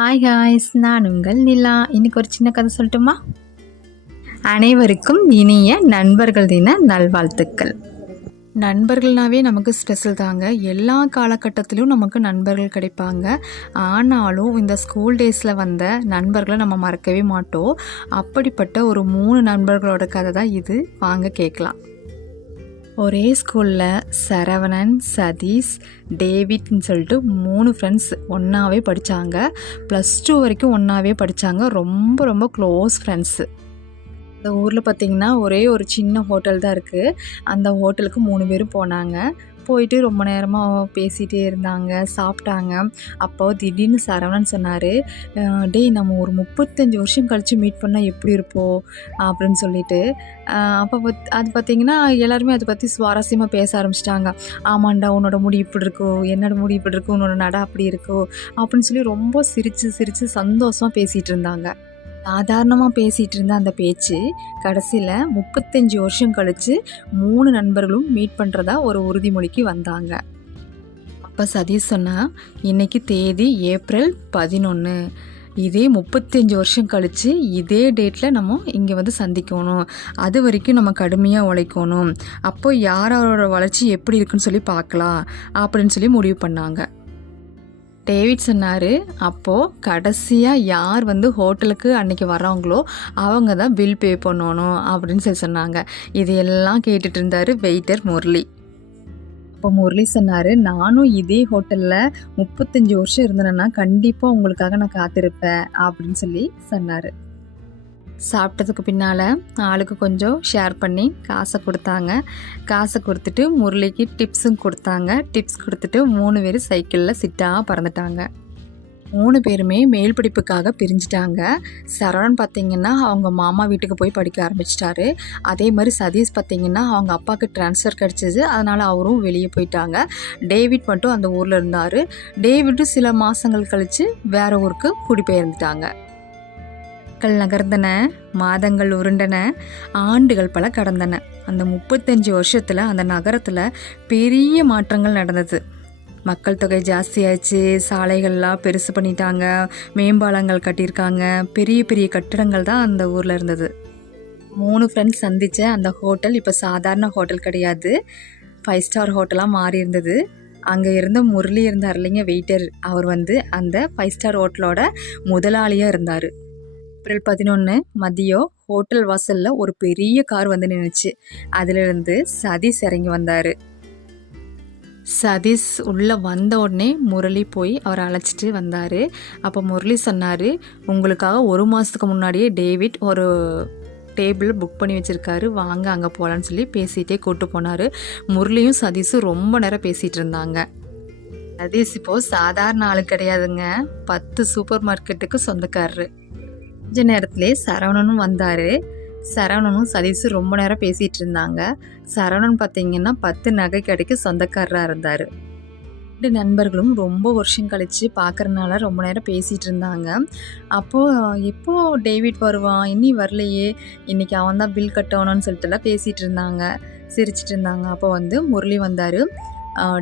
Hi ஹாய்ஸ் நான் உங்கள் நிலா. இன்னைக்கு ஒரு சின்ன கதை சொல்லட்டுமா? அனைவருக்கும் இனிய நண்பர்கள் தின நல்வாழ்த்துக்கள். நண்பர்கள்னாவே நமக்கு ஸ்பெஷல் தாங்க. எல்லா காலகட்டத்திலும் நமக்கு நண்பர்கள் கிடைப்பாங்க. ஆனாலும் இந்த ஸ்கூல் டேஸில் வந்த நண்பர்களை நம்ம மறக்கவே மாட்டோம். அப்படிப்பட்ட ஒரு மூணு நண்பர்களோட கதை தான் இது. வாங்க கேட்கலாம். ஒரே ஸ்கூலில் சரவணன் சதீஷ் டேவிட்னு சொல்லிட்டு மூணு ஃப்ரெண்ட்ஸ் ஒன்றாவே படித்தாங்க ப்ளஸ் டூ வரைக்கும் ஒன்றாவே படித்தாங்க ரொம்ப ரொம்ப க்ளோஸ் ஃப்ரெண்ட்ஸு இந்த ஊரில் பார்த்திங்கன்னா ஒரே ஒரு சின்ன ஹோட்டல் தான் இருக்குது அந்த ஹோட்டலுக்கு மூணு பேரும் போனாங்க. போயிட்டு ரொம்ப நேரமாக பேசிகிட்டே இருந்தாங்க சாப்பிட்டாங்க. அப்போ திடீர்னு சரவணன் சொன்னார் டேய் நம்ம ஒரு முப்பத்தஞ்சு வருஷம் கழித்து மீட் பண்ணால் எப்படி இருப்போம்? அப்படின்னு சொல்லிட்டு. அப்போ பத் அது பார்த்திங்கன்னா எல்லாருமே அதை பற்றி சுவாரஸ்யமாக பேச ஆரம்பிச்சிட்டாங்க. ஆமாண்டா உன்னோட முடி இப்படி இருக்கோ? என்னோட முடி இப்படி இருக்கும் உன்னோட நட அப்படி இருக்கோ? அப்படின்னு சொல்லி ரொம்ப சிரித்து சிரித்து சந்தோஷமாக பேசிகிட்டு இருந்தாங்க. சாதாரணமாக பேசிகிட்டு இருந்த அந்த பேச்சு கடைசியில் முப்பத்தஞ்சு வருஷம் கழித்து மூணு நண்பர்களும் மீட் பண்ணுறதா ஒரு உறுதிமொழிக்கு வந்தாங்க. அப்போ சதீஷ் சொன்னால் இன்றைக்கி தேதி ஏப்ரல் பதினொன்று இதே முப்பத்தஞ்சு வருஷம் கழித்து இதே டேட்டில் நம்ம இங்கே வந்து சந்திக்கணும். அது வரைக்கும் நம்ம கடுமையாக உழைக்கணும். அப்போ யாரோட வளர்ச்சி எப்படி இருக்குன்னு சொல்லி பார்க்கலாம். அப்படின்னு சொல்லி முடிவு பண்ணாங்க. டேவிட் சொன்னார் அப்போது கடைசியாக யார் வந்து ஹோட்டலுக்கு அன்னைக்கு வர்றவங்களோ அவங்க தான் பில் பே பண்ணணும் அப்படின்னு சொல்லி சொன்னாங்க. இது எல்லாம் கேட்டுட்டு இருந்தார் வெயிட்டர் முரளி. அப்போ முரளி சொன்னார் நானும் இதே ஹோட்டலில் முப்பத்தஞ்சு வருஷம் இருந்தேன்னா கண்டிப்பாக உங்களுக்காக நான் காத்திருப்பேன் அப்படின்னு சொல்லி சொன்னார். சாப்பிட்டதுக்கு பின்னால் ஆளுக்கு கொஞ்சம் ஷேர் பண்ணி காசை கொடுத்தாங்க. காசை கொடுத்துட்டு முரளிக்கு டிப்ஸும் கொடுத்தாங்க. டிப்ஸ் கொடுத்துட்டு மூணு பேர் சைக்கிளில் சிட்டாக பறந்துட்டாங்க. மூணு பேருமே மேல் படிப்புக்காக பிரிஞ்சிட்டாங்க. சரவணன் பார்த்தீங்கன்னா அவங்க மாமா வீட்டுக்கு போய் படிக்க ஆரம்பிச்சிட்டாரு. அதே மாதிரி சதீஷ் பார்த்தீங்கன்னா அவங்க அப்பாவுக்கு ட்ரான்ஸ்ஃபர் கிடச்சிது. அதனால் அவரும் வெளியே போயிட்டாங்க. டேவிட் மட்டும் அந்த ஊரில் இருந்தார். டேவிட்டும் சில மாதங்கள் கழித்து வேற ஊருக்கு குடிபெயர்ந்துட்டாங்க. நாட்கள் நகர்ந்தன மாதங்கள் உருண்டன ஆண்டுகள் பல கடந்தன. அந்த முப்பத்தஞ்சு வருஷத்தில் அந்த நகரத்தில் பெரிய மாற்றங்கள் நடந்தது. மக்கள் தொகை ஜாஸ்தியாயிடுச்சு சாலைகள்லாம் பெருசு பண்ணிட்டாங்க மேம்பாலங்கள் கட்டியிருக்காங்க பெரிய பெரிய கட்டிடங்கள் தான் அந்த ஊரில் இருந்தது. மூணு ஃப்ரெண்ட்ஸ் சந்தித்த அந்த ஹோட்டல் இப்போ சாதாரண ஹோட்டல் கிடையாது. ஃபைவ் ஸ்டார் ஹோட்டலாக மாறி இருந்தது. அங்கே இருந்த முரளி இருந்தார் இல்லைங்க வெயிட்டர் அவர் வந்து அந்த ஃபைவ் ஸ்டார் ஹோட்டலோட முதலாளியாக இருந்தார். ஏப்ரல் பதினொன்று மதியம் ஹோட்டல் வாசலில் ஒரு பெரிய கார் வந்து நின்றுச்சு அதிலிருந்து சதீஷ் இறங்கி வந்தார். சதீஷ் உள்ளே வந்த உடனே முரளி போய் அவரை அழைச்சிட்டு வந்தார். அப்போ முரளி சொன்னார் உங்களுக்காக ஒரு மாதத்துக்கு முன்னாடியே டேவிட் ஒரு டேபிள் புக் பண்ணி வச்சுருக்காரு. வாங்க அங்கே போகலான்னு சொல்லி பேசிகிட்டே கூப்பிட்டு போனார். முரளியும் சதீஷும் ரொம்ப நேரம் பேசிகிட்டு இருந்தாங்க. சதீஷ் இப்போது சாதாரண ஆள் கிடையாதுங்க. பத்து சூப்பர் மார்க்கெட்டுக்கு சொந்தக்காரரு. கொஞ்ச நேரத்திலே சரவணனும் வந்தார். சரவணனும் சதீஷும் ரொம்ப நேரம் பேசிகிட்டு இருந்தாங்க. சரவணன் பார்த்தீங்கன்னா பத்து நகை கடைக்கு சொந்தக்காரராக இருந்தார். ரெண்டு நண்பர்களும் ரொம்ப வருஷம் கழித்து பார்க்குறனால ரொம்ப நேரம் பேசிகிட்டு இருந்தாங்க. அப்போது எப்போ டேவிட் வருவான்? இன்னி வரலையே. இன்றைக்கி அவன் தான் பில் கட்டணும்னு சொல்லிட்டுலாம் பேசிகிட்டு இருந்தாங்க. சிரிச்சிட்டு இருந்தாங்க. அப்போ வந்து முரளி வந்தார்.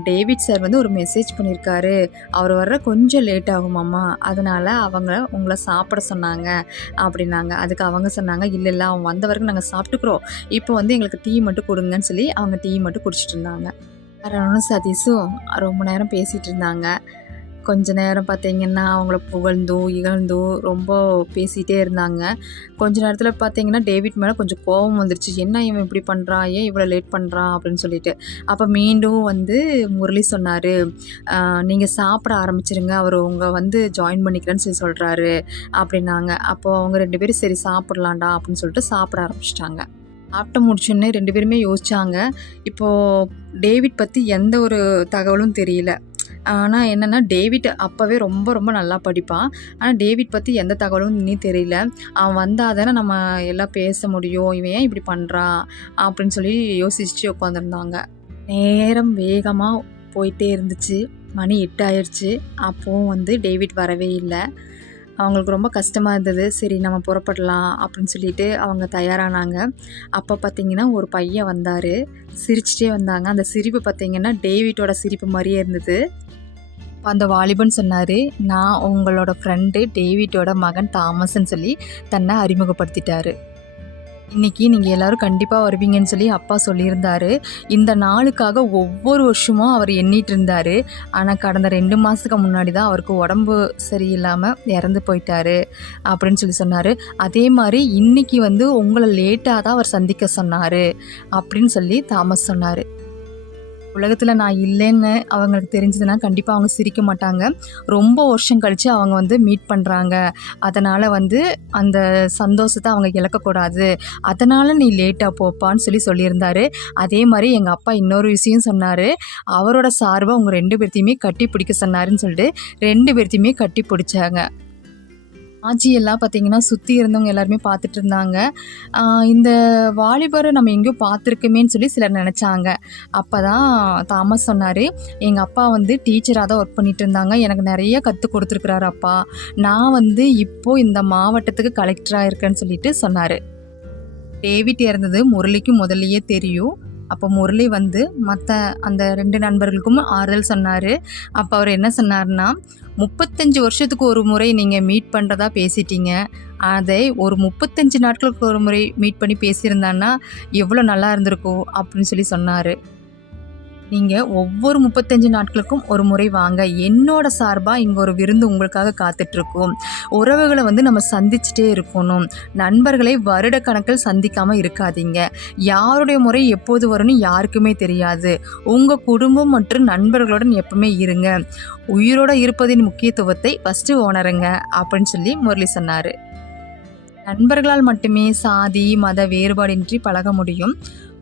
டேவிட் சார் வந்து ஒரு மெசேஜ் பண்ணியிருக்காரு அவர் வர்ற கொஞ்சம் லேட் ஆகுமாம்மா அதனால் அவங்க உங்களை சாப்பிட சொன்னாங்க அப்படின்னாங்க. அதுக்கு அவங்க சொன்னாங்க இல்லை இல்லை அவன் வந்த வரைக்கும் நாங்கள் சாப்பிட்டுக்குறோம். இப்போ வந்து எங்களுக்கு டீ மட்டும் கொடுங்கன்னு சொல்லி அவங்க டீ மட்டும் குடிச்சிட்டு இருந்தாங்க. அருணும் சதீஷும் ரொம்ப நேரம் பேசிகிட்டு இருந்தாங்க. கொஞ்ச நேரம் பார்த்தீங்கன்னா அவங்கள புகழ்ந்தோ இகழ்ந்தோ ரொம்ப பேசிகிட்டே இருந்தாங்க. கொஞ்ச நேரத்தில் பார்த்தீங்கன்னா டேவிட் மேலே கொஞ்சம் கோபம் வந்துருச்சு. என்ன இவன் இப்படி பண்ணுறான் ஏன் இவ்வளோ லேட் பண்ணுறான் அப்படின்னு சொல்லிட்டு. அப்போ மீண்டும் வந்து முரளி சொன்னார் நீங்கள் சாப்பிட ஆரம்பிச்சிருங்க. அவர் உங்கள் வந்து ஜாயின் பண்ணிக்கிறேன்னு சொல்லி சொல்கிறாரு அப்படின்னாங்க. அப்போது அவங்க ரெண்டு பேரும் சரி சாப்பிட்லாண்டா அப்படின்னு சொல்லிட்டு சாப்பிட ஆரம்பிச்சிட்டாங்க. சாப்பிட்டு முடிச்சுன்னு ரெண்டு பேருமே யோசிச்சாங்க. இப்போது டேவிட் பற்றி எந்த ஒரு தகவலும் தெரியல. ஆனால் என்னென்னா டேவிட் அப்போவே ரொம்ப ரொம்ப நல்லா படிப்பான். ஆனால் டேவிட் பற்றி எந்த தகவலும் இன்னும் தெரியல. அவன் வந்தால் தானே நம்ம எல்லாம் பேச முடியும். இவன் ஏன் இப்படி பண்ணுறான் அப்படின்னு சொல்லி யோசிச்சுட்டு உட்காந்துருந்தாங்க நேரம் வேகமாக போயிட்டே இருந்துச்சு. மணி எட்டு ஆயிடுச்சு அப்போவும் வந்து டேவிட் வரவே இல்லை. அவங்களுக்கு ரொம்ப கஷ்டமாக இருந்தது. சரி நம்ம புறப்படலாம் அப்படின்னு சொல்லிட்டு அவங்க தயாரானாங்க. அப்போ பார்த்தீங்கன்னா ஒரு பையன் வந்தார். சிரிச்சிட்டே வந்தாங்க. அந்த சிரிப்பு பார்த்திங்கன்னா டேவிட்டோட சிரிப்பு மாதிரியே இருந்தது. அந்த வாலிபன் சொன்னார் நான் உங்களோட ஃப்ரெண்டு டேவிட்டோட மகன் தாமஸ்ன்னு சொல்லி தன்னை அறிமுகப்படுத்திட்டாரு. இன்றைக்கி நீங்கள் எல்லாரும் கண்டிப்பாக வருவீங்கன்னு சொல்லி அப்பா சொல்லியிருந்தாரு. இந்த நாளுக்காக ஒவ்வொரு வருஷமும் அவர் எண்ணிட்டு இருந்தார். ஆனால் கடந்த ரெண்டு மாதத்துக்கு முன்னாடி தான் அவருக்கு உடம்பு சரியில்லாமல் இறந்து போயிட்டாரு அப்படின்னு சொல்லி சொன்னார். அதே மாதிரி இன்னைக்கு வந்து உங்களை லேட்டாக தான் அவர் சந்திக்க சொன்னார் அப்படின்னு சொல்லி தாமஸ் சொன்னார். உலகத்தில் நான் இல்லைன்னு அவங்களுக்கு தெரிஞ்சதுன்னா கண்டிப்பாக அவங்க சிரிக்க மாட்டாங்க. ரொம்ப வருஷம் கழித்து அவங்க வந்து மீட் பண்ணுறாங்க அதனால் வந்து அந்த சந்தோஷத்தை அவங்க இழக்கக்கூடாது. அதனால் நீ லேட்டாக போப்பான்னு சொல்லி சொல்லியிருந்தாரு. அதே மாதிரி எங்கள் அப்பா இன்னொரு விஷயம் சொன்னார். அவரோட சார்பை அவங்க ரெண்டு பேர்த்தையுமே கட்டி பிடிக்க சொன்னாருன்னு சொல்லிட்டு ரெண்டு பேர்த்தையுமே கட்டி பிடிச்சாங்க ஆச்சி எல்லாம் பார்த்தீங்கன்னா சுற்றி இருந்தவங்க எல்லாருமே பார்த்துட்டு இருந்தாங்க. இந்த வாலிபரை நம்ம எங்கேயோ பார்த்துருக்கோமேன்னு சொல்லி சிலர் நினச்சாங்க. அப்போ தான் தாமஸ் சொன்னார் எங்கள் அப்பா வந்து டீச்சராக தான் ஒர்க் பண்ணிட்டு இருந்தாங்க. எனக்கு நிறைய கற்றுக் கொடுத்துருக்குறாரு அப்பா. நான் வந்து இப்போ இந்த மாவட்டத்துக்கு கலெக்டராக இருக்கேன்னு சொல்லிட்டு சொன்னார். டேவிட் இறந்தது முரளிக்கு முதல்லையே தெரியும். அப்போ முரளி வந்து மற்ற அந்த ரெண்டு நண்பர்களுக்கும் ஆறுதல் சொன்னார். அப்போ அவர் என்ன சொன்னார்னா முப்பத்தஞ்சு வருஷத்துக்கு ஒரு முறை நீங்கள் மீட் பண்ணுறதா பேசிட்டீங்க. அதை ஒரு முப்பத்தஞ்சு நாட்களுக்கு ஒரு முறை மீட் பண்ணி பேசியிருந்தான்னா எவ்வளோ நல்லா இருந்திருக்கும்? அப்படின்னு சொல்லி சொன்னார். நீங்கள் ஒவ்வொரு முப்பத்தஞ்சு நாட்களுக்கும் ஒரு முறை வாங்க. என்னோட சார்பாக இங்கே ஒரு விருந்து உங்களுக்காக காத்துட்ருக்கோம். உறவுகளை வந்து நம்ம சந்திச்சுட்டே இருக்கணும். நண்பர்களை வருட கணக்கில் சந்திக்காமல் இருக்காதீங்க. யாருடைய முறை எப்போது வரும்னு யாருக்குமே தெரியாது. உங்கள் குடும்பம் மற்றும் நண்பர்களுடன் எப்பவுமே இருங்க. உயிரோட இருப்பதின் முக்கியத்துவத்தை ஃபஸ்ட்டு உணருங்க அப்படின்னு சொல்லி முரளி சொன்னார். நண்பர்களால் மட்டுமே சாதி மத வேறுபாடின்றி பழக முடியும்.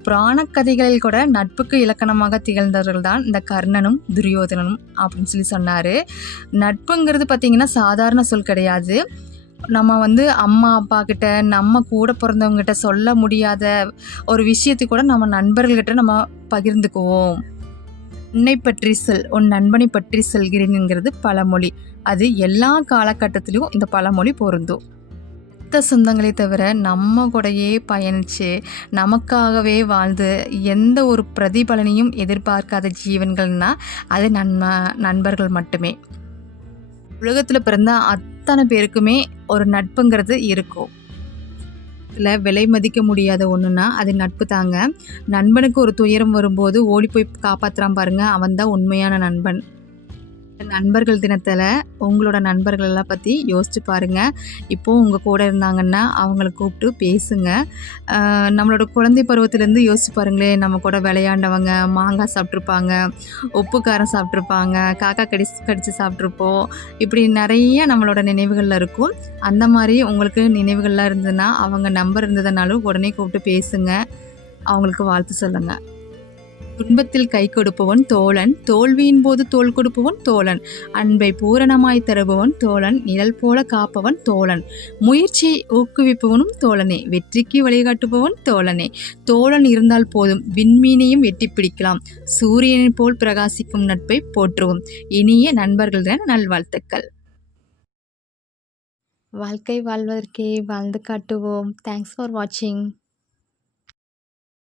புராண கதைகளில் கூட நட்புக்கு இலக்கணமாக திகழ்ந்தவர்கள் தான் இந்த கர்ணனும் துரியோதனனும் அப்படின்னு சொல்லி சொன்னார். நட்புங்கிறது பார்த்திங்கன்னா சாதாரண சொல் கிடையாது. நம்ம வந்து அம்மா அப்பா கிட்ட நம்ம கூட பிறந்தவங்ககிட்ட சொல்ல முடியாத ஒரு விஷயத்தை கூட நம்ம நண்பர்கள்கிட்ட நம்ம பகிர்ந்துக்குவோம். உன்னை பற்றி சொல் உன் நண்பனை பற்றி சொல்கிறேன்ங்கிறது பழமொழி. அது எல்லா காலகட்டத்திலையும் இந்த பழமொழி பொருந்தும். ரத்த சொந்தங்களே தவிர நம்ம கூடயே பயணித்து நமக்காகவே வாழ்ந்து எந்த ஒரு பிரதிபலனையும் எதிர்பார்க்காத ஜீவன்கள்னால் அது நன்ம நண்பர்கள் மட்டுமே. உலகத்தில் பிறந்த அத்தனை பேருக்குமே ஒரு நட்புங்கிறது இருக்கும். இதில் விலை மதிக்க முடியாத ஒன்றுனா அது நட்பு தாங்க. நண்பனுக்கு ஒரு துயரம் வரும்போது ஓடி போய் காப்பாற்றுறான் பாருங்கள் அவன் தான் உண்மையான நண்பன். நண்பர்கள் தினத்தில் உங்களோட நண்பர்களெல்லாம் பற்றி யோசிச்சு பாருங்கள் இப்போது உங்கள் கூட இருந்தாங்கன்னா அவங்கள கூப்பிட்டு பேசுங்க. நம்மளோட குழந்தை பருவத்திலேருந்து யோசிச்சு பாருங்களேன். நம்ம கூட விளையாண்டவங்க மாங்காய் சாப்பிட்ருப்பாங்க உப்பு காரம் சாப்பிட்ருப்பாங்க காக்கா கடிச்சு கடித்து சாப்பிட்ருப்போம் இப்படி நிறைய நம்மளோட நினைவுகளில் இருக்கும். அந்த மாதிரி உங்களுக்கு நினைவுகள்லாம் இருந்ததுன்னா அவங்க நம்பர் இருந்ததுனாலும் உடனே கூப்பிட்டு பேசுங்க. அவங்களுக்கு வாழ்த்து சொல்லுங்கள் துன்பத்தில் கை கொடுப்பவன் தோழன் தோல்வியின் போது தோள் கொடுப்பவன் தோழன் அன்பை பூரணமாய் தருபவன் தோழன் நிழல் போல காப்பவன் தோழன் முயற்சியை ஊக்குவிப்பவனும் தோழனே வெற்றிக்கு வழிகாட்டுபவன் தோழனே. தோழன் இருந்தால் போதும் விண்மீனையும் வெட்டி பிடிக்கலாம். சூரியனை போல் பிரகாசிக்கும் நட்பை போற்றுவோம். இனிய நண்பர்களுடன் நல்வாழ்த்துக்கள். வாழ்க்கை வாழ்வதற்கே வாழ்ந்து காட்டுவோம். தேங்க்ஸ் ஃபார் வாட்சிங்